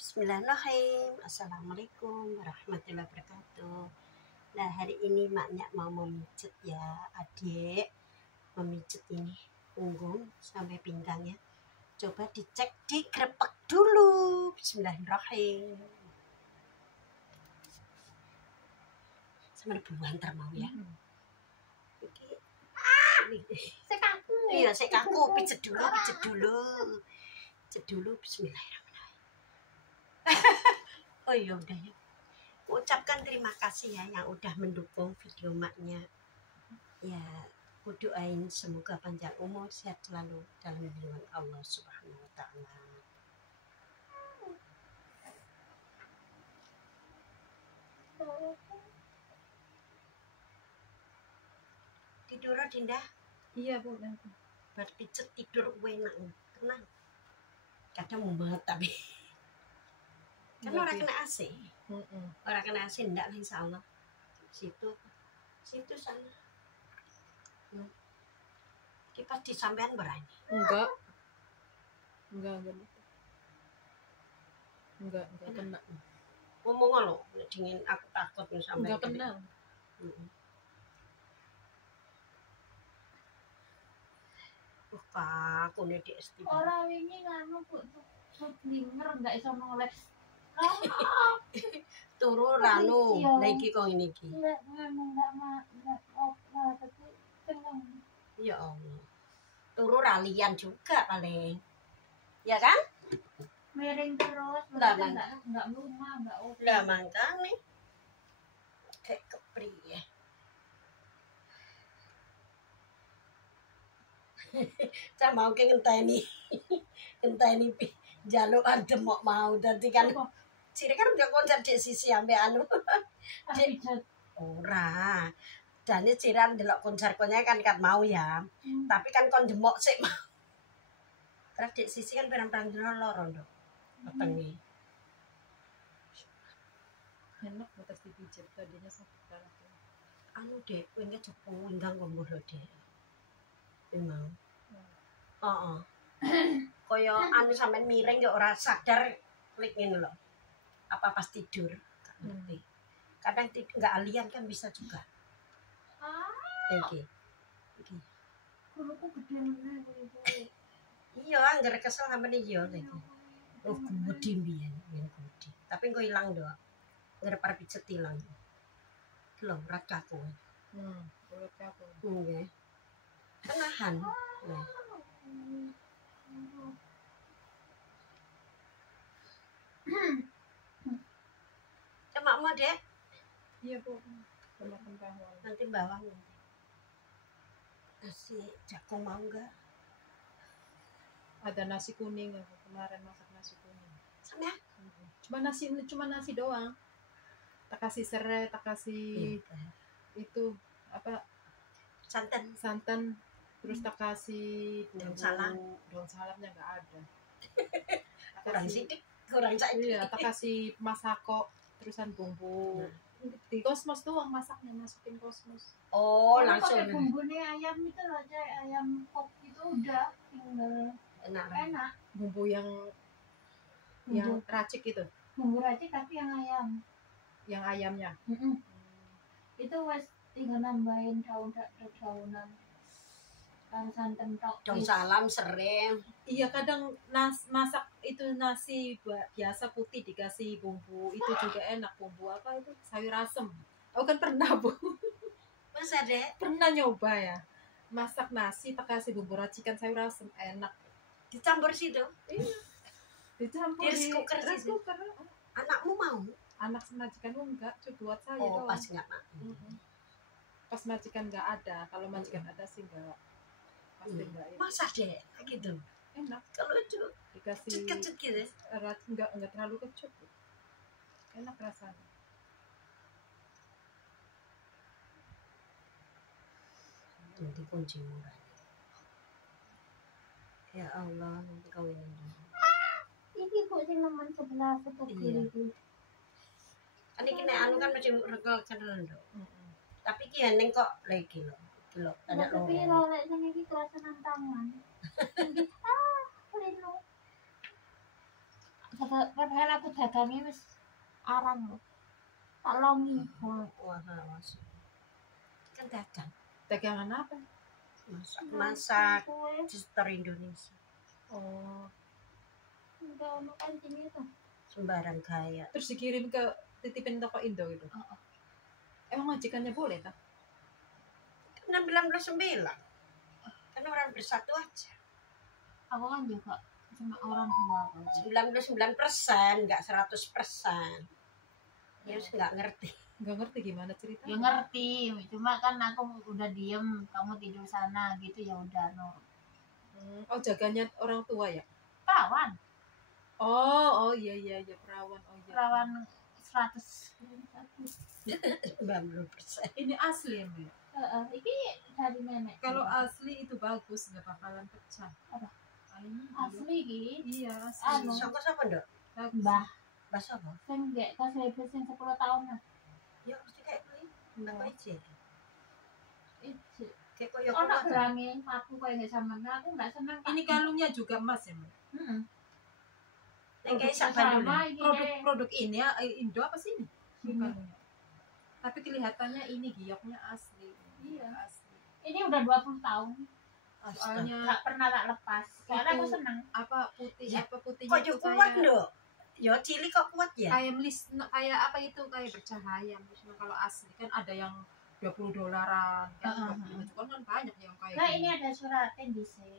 Bismillahirrahmanirrahim. Assalamualaikum warahmatullahi wabarakatuh. Nah, hari ini maknya mau memijet ya adik. Memijet ini punggung sampai pinggangnya. Coba dicek, digrepek dulu. Bismillahirrahmanirrahim. Sama buruan mau ya. Oke. Sekaku. Iya, saya kaku. Pijet dulu. Pijet dulu. Bismillahirrahmanirrahim. Oh iya udah ya. Ucapkan terima kasih ya yang udah mendukung video maknya. Ya, aku doain semoga panjang umur, sehat selalu dalam lindungan Allah Subhanahu wa taala. Tidur Dinda? Iya Bu, nanti. Buat pijet tidur enak, tenang. Kadang mumet tapi kan orang kena AC. Orang kena AC enggak lah insyaallah. Situ sana. Kipas di sampean berani? Enggak kena. Ngomong lo, dingin aku takut nih sampai. Enggak kena. Aku nih di STB. Orang ini nganu Bu, blinger enggak iso noleh. Turu ranu, lagi kok ini ki. Iya, enggak tapi tenang. Ya Allah. Turu ralian juga paling. Ya kan? Miring terus, Lah, enggak lumah, enggak oke. Lah mangkane. Kayak kepriye. Saya mau ke ngenteni jaluk adem mau dadi kan. Ciri kan udah konser di sisi ambe anu. Ora. Dane ciran delok konser-konser kan mau ya. Tapi kan kon demok sik mau. Terus di sisi kan perang-perang dino loro nduk. Petengi. Enak bekas dipijat tadinya sakit banget. Anu Dek, kowe engke jopo ngundang ngombo Dek. Emang. Heeh. Kaya anu sampean miring ya ora sadar klik ngene lho. Apa pas tidur? Gak ngerti. Kadang enggak alian kan bisa juga. Iki. Kuruku gede meneh kuwi. Iya, anggar kesel sampean iki yo iki. Oh, gede mbiyen, gede. Tapi engko ilang ndok. Ngarep arep pijet ilang. Lho, rat kaku. Kulit kaku. Nggih. Tenahan. Nah. Makmu Dek? Iya Bu, makan bawang. Nanti bawang nanti. Nasi jagung mau enggak? Ada nasi kuning aku kemarin masak nasi kuning. Sama? Cuma nasi doang. Tak kasih serai, tak kasih itu apa? Santan. Terus tak kasih daun salam. Daun salamnya enggak ada. Kurang sidik, kurang saiki. Iya, tak kasih masako, terusan bumbu. Di kosmos doang masaknya, masukin kosmos. Oh, langsung. Pakai bumbunya ayam itu aja, ayam pop itu udah tinggal enak. Bumbu yang racik itu. Bumbu racik tapi yang ayam. Yang ayamnya. Itu wes tinggal nambahin daunan. Santan tok. Daun salam, serai. Iya, kadang masak itu nasi biasa putih dikasih bumbu itu juga enak. Bumbu apa itu? Sayur asem. Aku kan pernah Bu. Masa Dek? Pernah nyoba ya. Masak nasi tak kasih bumbu racikan sayur asem, enak. Dicampur situ? Iya. Dicampur di rice cooker. Anakmu mau? Anak majikanmu enggak, cuma buat saya doang. Oh, pas enggak mau. Pas majikan enggak ada, kalau majikan ada sih enggak. Pasti enggak. Masa Dek? Gitu. Enak. Kalau itu dikasih kecut gitu. Enggak terlalu kecut. Enak rasanya. Nanti kunci murah. Ya Allah, nanti kau ini. Ini Bu sing nemen sebelah kiri iki. Ini kena anu kan macam regol kan lho. Tapi ki ning kok lagi lho. Iki lho, ada lho. Tapi lho lek sing iki kerasan tangan. Lino. padahal aku dagangnya wis arang lho. Tak longi. Wah, kan Dagangan apa? Masak Sister Indonesia. Oh, Udah ono kancing itu. Sembarang gaya. terus dikirim ke titipin toko Indo gitu. Emang majikannya boleh tak? 69. Kan orang bersatu aja. Aku kan juga cuma orang tua kan. 99%, nggak 100%. Ya wis nggak ngerti. Nggak ngerti gimana ceritanya. Ya ngerti, cuma kan aku udah diem, kamu tidur sana gitu ya udah no. Oh, jaganya orang tua ya? Perawan, Oh iya perawan. Oh iya. perawan 100. 90%. Ini asli ya, Mbak? Ini dari nenek. Kalau asli itu bagus, nggak bakalan pecah. Apa? Ini Asli gitu. iya asli. Anu. Sapa Nduk? Bagus. Mbah, Mbah sapa? sing gak kelas lebih sing 10 tahun lah. Ya mesti kayak kuwi. Mbah Ije. Itu. Kayak koyo Ono kuat. gerange aku kayak nggak sama aku nggak seneng. Ini kalungnya juga emas ya, Mbak? Nek kayak sak sama bandul. ini. Produk ini ya Indo apa sih ini? Kalungnya. Tapi kelihatannya ini gioknya asli. Iya. Asli. Ini udah 20 tahun. Soalnya Gak pernah tak lepas. Karena aku seneng. apa putih Ya, apa putihnya Kok itu kuat Nduk? Ya cilik kok kuat ya? kayak kayak apa itu kayak bercahaya. Misalnya kalau asli kan ada yang $20 kan, 25 juta kan banyak yang kayak Nah gini. ini ada suratnya di sini.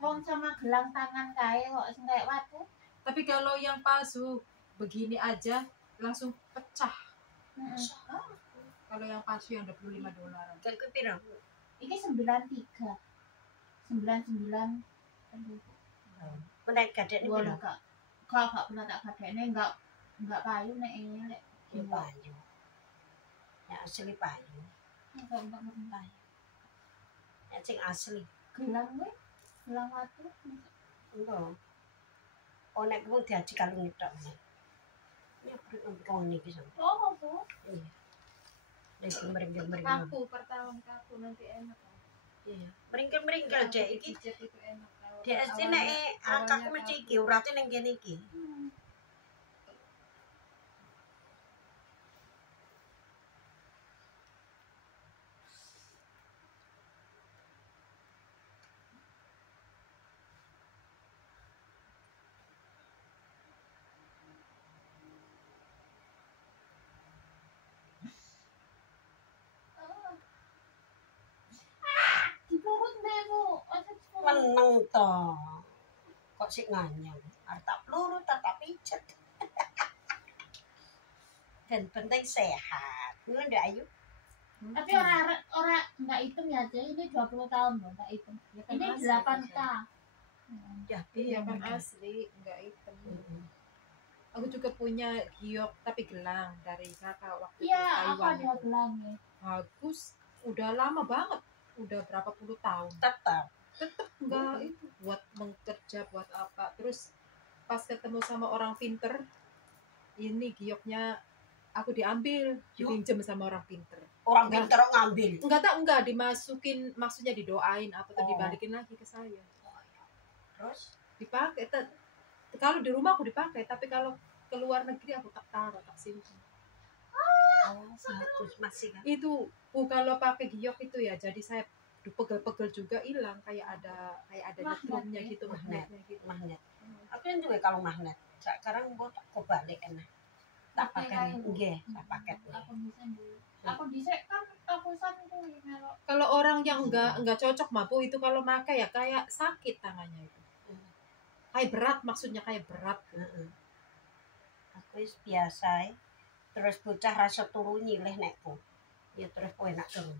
Wong sama gelang tangan kayak kok sing kayak watu. Tapi kalau yang palsu begini aja langsung pecah. Kalau yang palsu yang $25. Kayak kuwi piro? Ini 93. 99. Aduh. Menek gadek ni Gua piro? gak pernah tak gadekne enggak kayu nek ini lek. Ya payu. Ya asli payu. Enggak payu. Ya sing asli. Gelang gue, gelang watu. Enggak. Oh nek kuwi diaji kalung tok. Ya perlu niki sama. Oh, apa? Iya. Nek meringkil-meringkil. Kaku pertama kaku nanti enak. Iya. Meringkil-meringkil dek iki. Pijet itu enak. Dek SD nek angkaku mesti iki urate ning kene iki. Di perut deh, Bu. Meneng to. Kok sik nganyam. Arep tak peluru tak pijet. Dan penting sehat. Ngono ndak Ayu? Tapi orang enggak hitung ya, aja. Ini 20 tahun loh, enggak hitung. Ini 8K. Ya, Iya kan asli nggak hitam. Aku juga punya giok tapi gelang dari kakak waktu Iya, di aku Taiwan. ada gelangnya. Bagus, udah lama banget, udah berapa puluh tahun. tetap. Enggak itu buat bekerja buat apa. Terus pas ketemu sama orang pinter, ini gioknya aku diambil, dipinjem sama orang pinter. Orang Enggak. pinter ngambil. Enggak dimasukin, maksudnya didoain apa tuh dibalikin lagi ke saya. Terus Dipakai. Kalau di rumah aku dipakai, tapi kalau ke luar negeri aku tak taruh, tak simpan. bagus masih kan. Itu kalau pakai giok itu ya, jadi saya pegel-pegel juga hilang, kayak ada nyetrum-nya gitu, magnetnya gitu. Magnet. Aku yang juga kalau magnet. Sekarang gua tak kebalik enak. Tak pakai nggih, tak pakai. Aku bisa kan tapusan tuh melok. Kalau orang yang enggak cocok mabu itu kalau pakai ya kayak sakit tangannya itu. Kayak berat, maksudnya kayak berat. Aku wis biasa. Terus bocah rasa turu nyilih nekku. Ya terus kowe nak turun.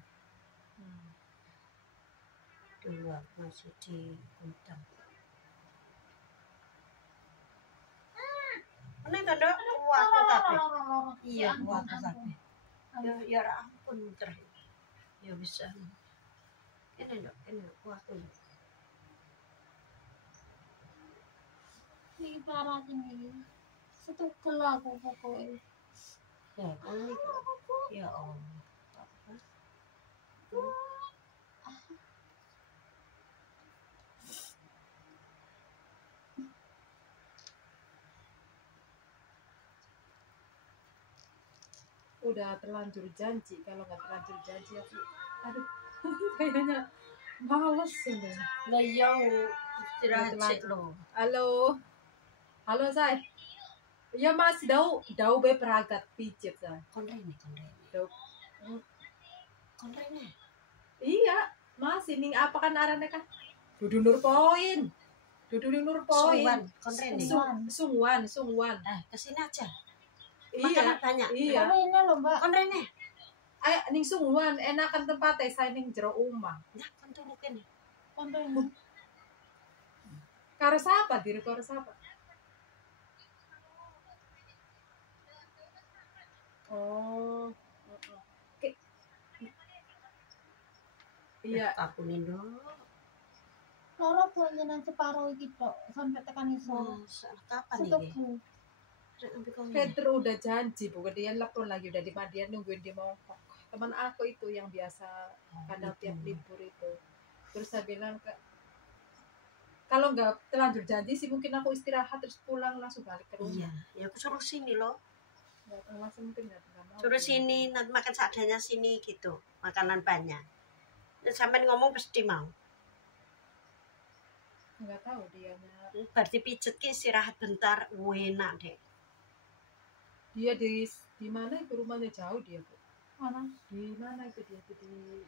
Dulu aku masih di gudang. Ini tanda kuat tapi. Iya kuat tapi. Ya ampun terus. Ya bisa. Ini kuat tuh. Ini parah ini. Setukel aku pokoknya. Ya, ini. Ya Allah. udah terlanjur janji. Kalau nggak terlanjur janji aku aduh kayaknya males sudah. Lah iya istirahat Telat. sik lho. Halo say. Ya mas dau be peragat pijet say. Kon rene. Dau. Kon rene. Iya mas ini apa kan arane kan Dudu Nur Point. Sungwan, kon rene. Sungwan. Kesini aja. Iya Makanan banyak. iya. Tapi ini loh mbak. Kon rene. Ayo ning Sungwan enakan tempatnya saya ning jero omah. Ya kon turu kene. Konten. Karo sapa diri karo sapa? Oh. Oke. Iya, Aku nindo. Loro bolenan separuh gitu sampai tekan iso. Kapan iki? Setuju. Peter udah janji bukan dia telepon lagi udah di Madian nungguin di Mongkok. Teman aku itu yang biasa kadang tiap libur itu. Terus saya bilang kalau nggak terlanjur janji sih mungkin aku istirahat terus pulang langsung balik ke rumah. Iya, ya aku suruh sini loh. Nggak langsung mungkin nggak mau. Suruh sini, nanti makan seadanya sini gitu. Makanan banyak. Sampai ngomong pasti mau. Nggak tahu dianya. Berarti pijet ki istirahat bentar, enak deh. Dia di mana itu rumahnya jauh dia tuh. Mana? Di mana itu dia tuh di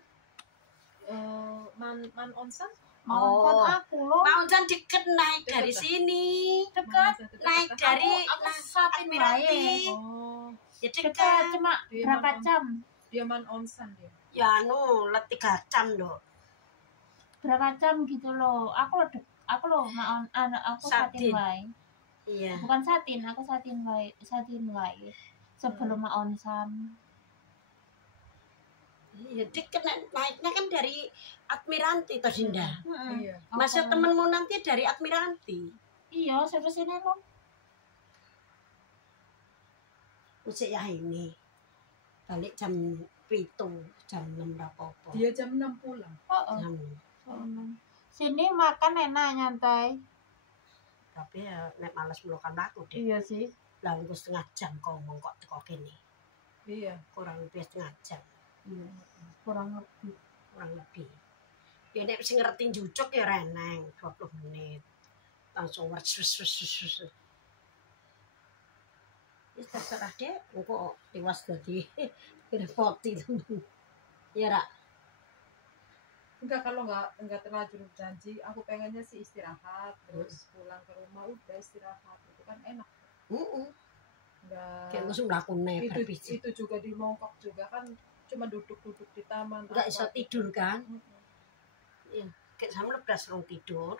Man Onsan? Mau aku loh. Mau kan deket naik Deket dari ah? sini. Dekat. Naik dari Aku saat Admiralty. Oh, Ya Dekat dekat. cuma Dia berapa mana? jam? dia Man Onsan dia. Ya anu, let 3 jam loh. Berapa jam gitu loh. Aku loh aku Satin. satin wae. Iya. Bukan satin, aku satin wae. Sebelum onsan. Iya, deket naiknya kan dari Admiralty toh Dinda. Iya. Masa temenmu nanti dari Admiralty? Iya, sampai sini loh. Usik ya ini. Balik jam 7, jam 6 apa-apa. Dia jam 6 pulang. Jam. Sini makan enak nyantai. Tapi ya nek males melukan aku deh. Iya sih. Lah engko setengah jam ngomong kok teko kene. Iya. Kurang lebih setengah jam. Kurang lebih. Kurang lebih. Ya nek sing ngerti jucuk ya reneng 20 menit. Langsung wes. Ya terserah deh, engko tiwas dadi repoti temen. Ya Rak. Enggak kalau enggak terlanjur janji, aku pengennya sih istirahat terus pulang ke rumah udah istirahat itu kan enak. Enggak. Kayak mesti mlakune berpijit. Itu juga di Mongkok juga kan cuma duduk-duduk di taman. Enggak iso tidur kan? Mm-mm. Iya, kayak sama lebdas rong tidur.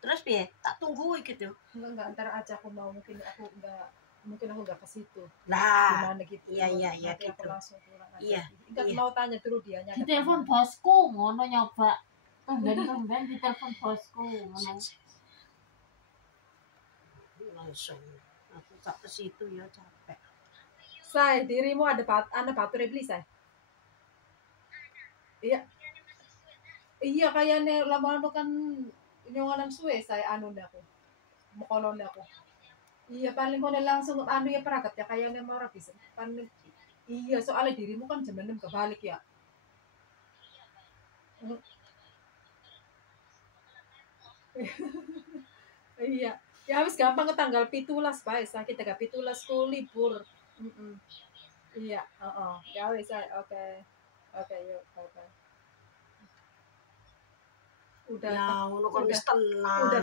Terus piye? Tak tunggu gitu. Enggak ntar aja aku mau mungkin aku enggak ke situ. Lah, Gimana gitu. iya Nanti aku gitu. langsung pulang aja. Iya, Enggak iya. mau tanya dulu dianya. Di telepon bosku ngono nyoba. Tumben di telepon bosku ngono. Langsung aku tak ke situ ya capek. Say, dirimu ada batur iblis, Say. Iya. Iya kayaknya lama-lama kan nyongolan suwe saya anu aku. Mokolon aku. Iya paling kono langsung anu ya peragat ya kayaknya mau ora bisa. Paling iya soalnya dirimu kan jam 6 kebalik ya. Iya. Ya habis gampang ke tanggal 17 bae sakit tanggal 17 ku libur. Iya, heeh. Ya wis, oke. Oke, yuk, bye-bye. Udah Ya ngono kon wis udah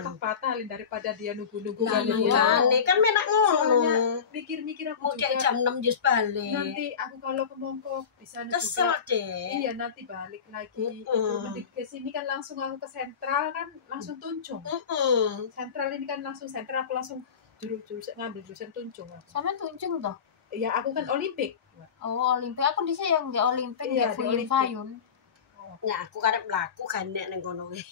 tenang. kebatalin daripada dia nunggu-nunggu Nah, kan makane kan menak ngono. Soalnya mikir-mikir aku Mau juga kayak jam 6 jus balik. nanti aku kalau ke Mongkok di sana Kesel juga deh. iya nanti balik lagi mending ke sini kan langsung aku ke sentral kan langsung Tunjung sentral ini kan langsung sentral aku langsung ngambil jurusan Tunjung aku. Sama tunjung toh. Ya aku kan Olimpik. Oh, Olimpik aku di sini yang di Olimpik Iya, ya di Fuyun Olimpik. Fayun. Ya aku karep mlaku kan nek ning kono kuwi.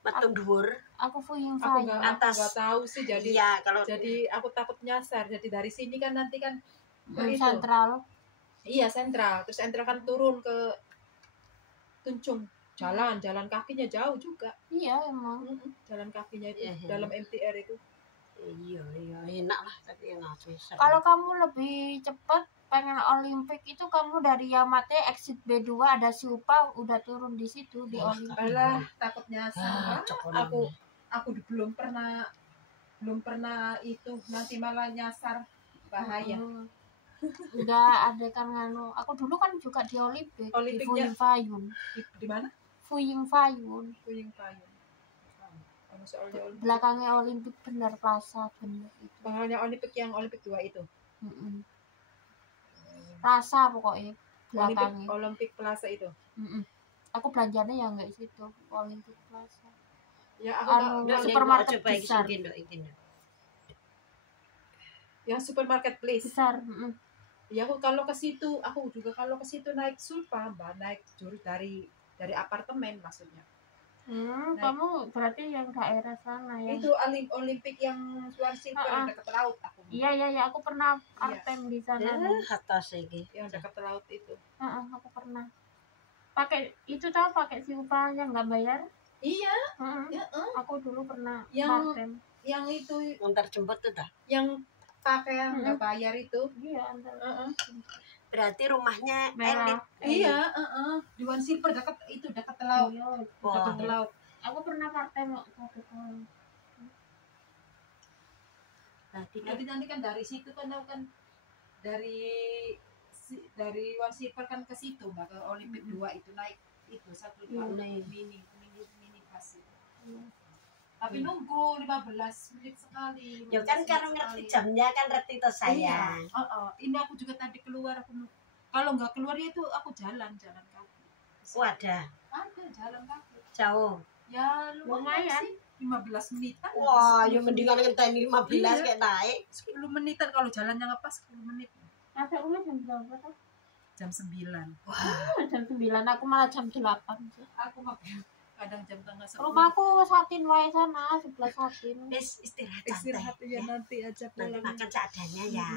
Metu dhuwur. Aku Fuyun Aku Fayun. Atas. nggak tahu sih jadi Iya, kalau aku takut nyasar jadi dari sini kan nanti kan ke itu. Sentral. Iya sentral terus sentral kan turun ke Tunjung jalan kakinya jauh juga Iya emang. jalan kakinya itu Iya. dalam MTR itu Iya, enak lah tapi enak bisa. Kalau kamu lebih cepat pengen Olimpik itu kamu dari Yamate exit B2 ada Siupa udah turun di situ di Wah, Olimpik. Alah, takut nyasar. cokonan. Aku belum pernah itu, nanti malah nyasar, bahaya. Enggak ada kan nganu. Aku dulu kan juga di Olimpik di Olimpiknya- Fuying Fayun. Di mana? Fuying Fayun. Puyeng Payung. Soalnya Olimpik. Belakangnya Olimpik bener Plaza bener itu. Bahaya Olimpik yang Olimpik 2 itu. Rasa pokoknya belakangnya. Olimpik Plaza itu. Aku belanjanya ya enggak di situ Olimpik Plaza. Ya Anu, aku supermarket besar. yang supermarket place. Besar. Ya aku kalau ke situ naik Sulpa, Mbak, naik dari apartemen maksudnya. Kamu berarti yang daerah sana ya? Itu Olimpik yang Suar Silver yang dekat laut aku. Iya, aku pernah part-time di sana. Atas iki. Yang dekat laut itu. Aku pernah. Pakai Siupa yang nggak bayar? Iya. Aku dulu pernah Yang- part-time. Yang itu Antar jemput tuh dah. yang pakai yang nggak bayar itu. Iya, antar. Berarti rumahnya Merah. elit. Iya, di One Silver dekat laut. Iya. Dekat laut. Aku pernah part-time waktu itu. Nanti kan dari situ kan aku kan dari One Silver kan ke situ Mbak, ke Olimpik 2 itu naik itu satu naik mini bus itu. Tapi nunggu 15 menit sekali. Ya kan karena ngerti jamnya kan ngerti to sayang. Ini aku juga tadi keluar kalau nggak keluar ya itu aku jalan kaki. Ada Jalan kaki. jauh. Ya lumayan sih 15 menitan. Wah, ya mendingan ngenteni 15 kayak naik. 10 menitan kalau jalannya ngepas 10 menit. Masuk rumah jam berapa tuh? Jam 9. Jam 9, aku malah jam 8 sih. Aku kadang jam tengah 10. Rumahku Satin wae sana, sebelah Satin. Istirahat Istirahat santai. ya nanti aja Nanti pulang. makan seadanya ya.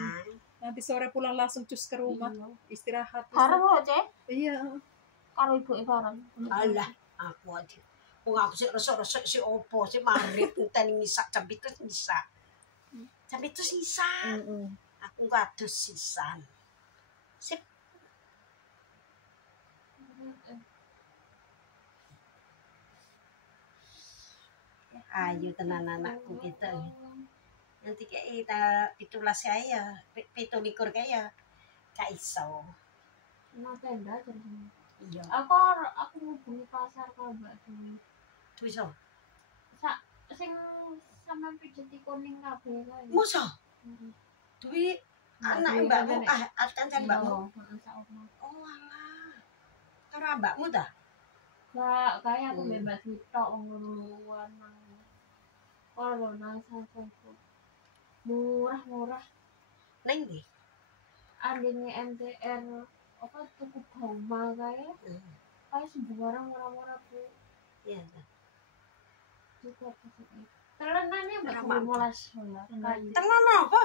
Nanti sore pulang langsung cus ke rumah. Istirahat. Bareng loh, Cek. Iya. Karo ibu bareng. Alah, aku aja. Wong aku sih resik-resik si opo sih marip ngenteni misak jam itu bisa. Jam itu sisa. Aku nggak ada sisan. Sip. Ayo tenan anakku kita. Nanti kayak kita pitulas saya, pitulikur kayak gak iso. Nah, tenda jam. Iya. Aku ngubungi pasar kalau Mbak Dwi. Tuh iso. Sing sama pijeti kuning kabeh kae. Musa. Duwi anak mbakmu kan mbakmu. Oh alah. Karo mbakmu ta? Gak, kayak aku bebas tok nguruan nang. Kalau nang sasaku. Murah. Neng ndi? Andine MTR apa tuku Bauma kayak sembarang murah-murah Bu. Iya. Juga sih. Telenane mbak 15 kayu. Tenan apa?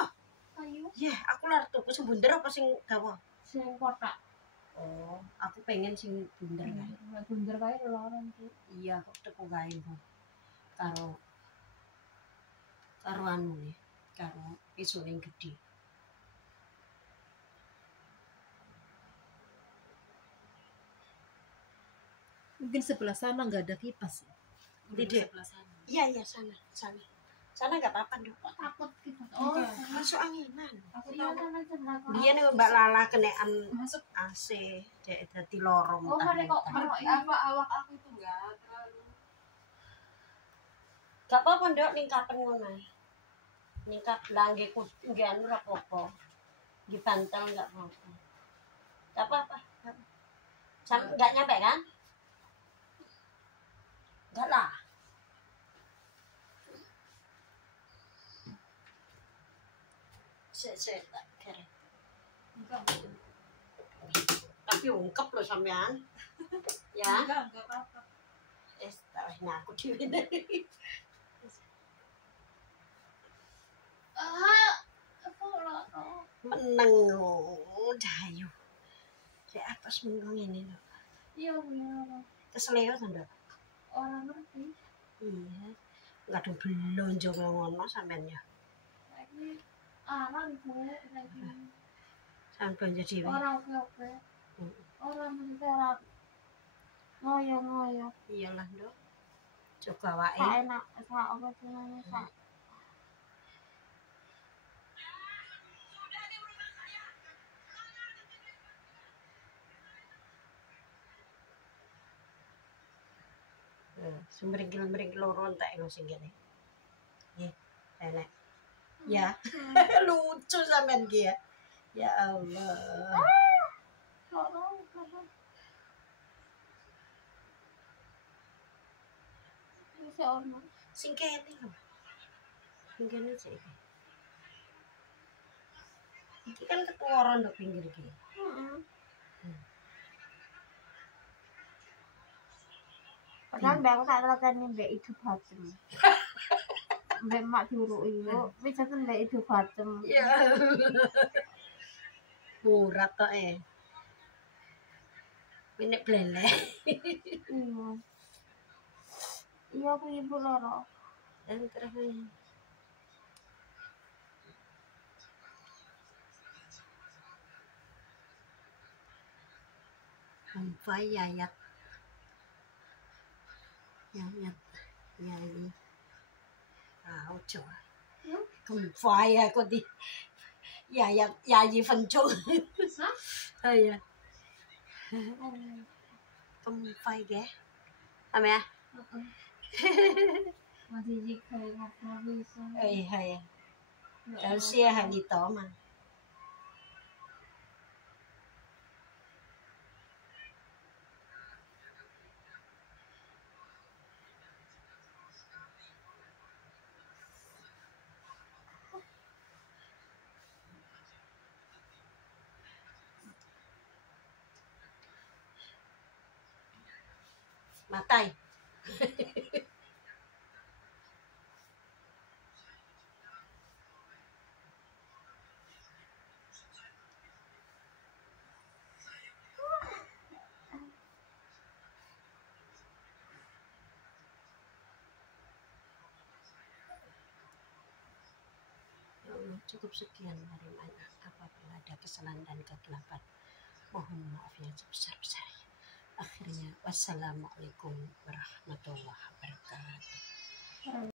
Kayu Ya, aku lar tuku sing bunder apa sing dawa? sing kotak. Oh, aku pengen sing bunder kae. Bunder kayak lorong tuh. Iya, kok tuku kae kok. Karo anu nih, karo isu yang gede. Mungkin sebelah sana nggak ada kipas. Tidak. Iya, sana. Sana nggak apa-apa dong. Takut gitu. Masuk anginan. Aku tahu sana sebelah. Dia nih Mbak Lala kenean masuk AC, jadi lorong. Oh, mereka kok Apa awak aku itu nggak terlalu. Gak apa-apa ndok ningkapen ngono. Ningkap langge ku nggih anu ora apa-apa. Nggih bantal enggak apa-apa. Gak apa-apa. Enggak nyampe kan? Enggak lah. Sik tak kere. Tapi ungkep loh sampean. Ya. Enggak apa-apa. Tawahnya aku dhewe. Meneng dayu. Sik atas minggu ini lho. Iya. Keseleo to, Nduk? Orang ngerti. Iya. Enggak ada belonjo ngono sampean ya. Aran gue lagi Sampai jadi orang oke. Orang menterak ngoyo-ngoyo. iyalah dok. Coba wae. Sak enak, sak apa jenenge sak. Sembrengkel-mbrengkel loro entek lho sing kene. Nggih, enek. Ya. Lucu sampean ki ya. Ya Allah. Bisa ono. Sing kene lho. Sing kene sik. Iki kan ketuworan ndok pinggir iki. Heeh. Padahal mbak aku tak telatani mbak itu bacem. Mbak mak diuruki yo, wis aku mbak itu bacem. Ya. Murat tok Minek blele. Iya. Iya aku ibu loro. Dan terus Hamfai yayat. Yayat. Yayi. Áo trời. Không phải à cô đi. Dạ gì phần chung. Ơi à. Không phải ghé. À mẹ. Masih jika nggak bisa. Hay. Kalau xe hay đi tỏ mà. Matay. Cukup sekian dari mana apabila ada kesalahan dan kegelapan. Mohon maaf yang sebesar-besarnya. Akhirnya wassalamualaikum warahmatullahi wabarakatuh.